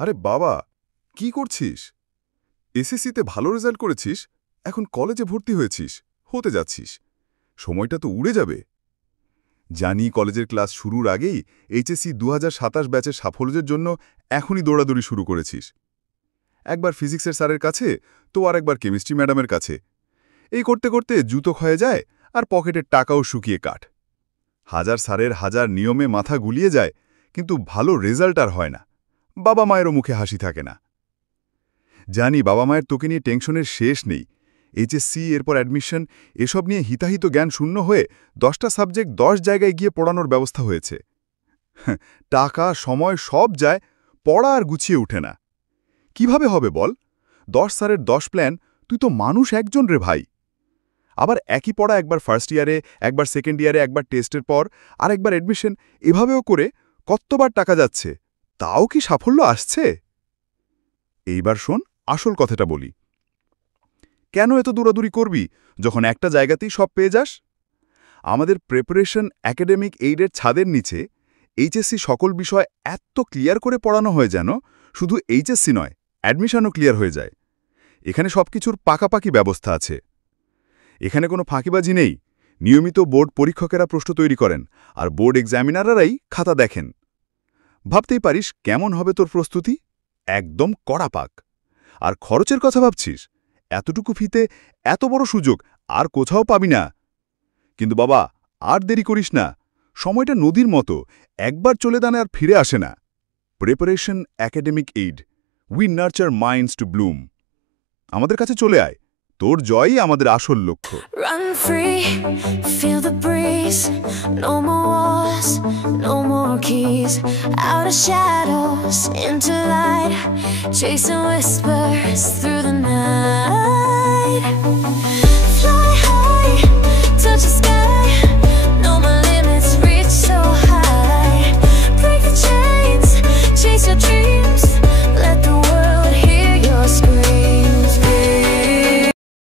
আরে বাবা, কি করছিস? এসএসসিতে ভালো রেজাল্ট করেছিস, এখন কলেজে ভর্তি হয়েছিস, হতে যাচ্ছিস। সময়টা তো উড়ে যাবে। জানি কলেজের ক্লাস শুরুর আগেই এইচএসসি ২০২৭ ব্যাচের সাফল্যের জন্য এখনই দৌড়াদৌড়ি শুরু করেছিস। একবার ফিজিক্সের স্যারের কাছে তো আর একবার কেমিস্ট্রি ম্যাডামের কাছে। এই করতে করতে জুতো ক্ষয়ে যায় আর পকেটের টাকাও শুকিয়ে কাঠ। হাজার স্যারের হাজার নিয়মে মাথা গুলিয়ে যায়, কিন্তু ভালো রেজাল্ট আর হয় না। বাবা মায়েরও মুখে হাসি থাকে না। জানি বাবা মায়ের তোকে নিয়ে টেনশনের শেষ নেই। এইচএসসি, এরপর অ্যাডমিশন, এসব নিয়ে হিতাহিত জ্ঞান শূন্য হয়ে 10টা সাবজেক্ট 10 জায়গায় গিয়ে পড়ানোর ব্যবস্থা হয়েছে। টাকা, সময় সব যায়, পড়া আর গুছিয়ে ওঠে না। কিভাবে হবে বল? 10 স্যারের 10 প্ল্যান, তুই তো মানুষ একজন রে ভাই। আবার একই পড়া একবার ফার্স্ট ইয়ারে, একবার সেকেন্ড ইয়ারে, একবার টেস্টের পর আর একবার অ্যাডমিশন, এভাবেও করে কতবার টাকা যাচ্ছে, তাও কি সাফল্য আসছে? এইবার শোন, আসল কথাটা বলি। কেন এত দৌড়াদৌড়ি করবি যখন একটা জায়গাতেই সব পেয়ে যাস? আমাদের প্রিপারেশন একাডেমিক এইডের ছাদের নিচে এইচএসসি সকল বিষয় এত ক্লিয়ার করে পড়ানো হয় যেন শুধু এইচএসসি নয়, অ্যাডমিশনও ক্লিয়ার হয়ে যায়। এখানে সবকিছুর পাকাপাকি ব্যবস্থা আছে। এখানে কোনো ফাঁকিবাজি নেই। নিয়মিত বোর্ড পরীক্ষকেরা প্রশ্ন তৈরি করেন, আর বোর্ড এক্সামিনাররাই খাতা দেখেন। ভাবতেই পারিস কেমন হবে তোর প্রস্তুতি। একদম কড়া পাক। আর খরচের কথা ভাবছিস? এতটুকু ফিতে এত বড় সুযোগ আর কোথাও পাবি না। কিন্তু বাবা, আর দেরি করিস না। সময়টা নদীর মতো, একবার চলে দানে আর ফিরে আসে না। Preparation academic aid, we nurture minds to bloom. আমাদের কাছে চলে আয়, তোর জয়ই আমাদের আসল লক্ষ্য। Run free, feel the breeze. No more wars, no more keys. Out of shadows, into light. Chasing whispers through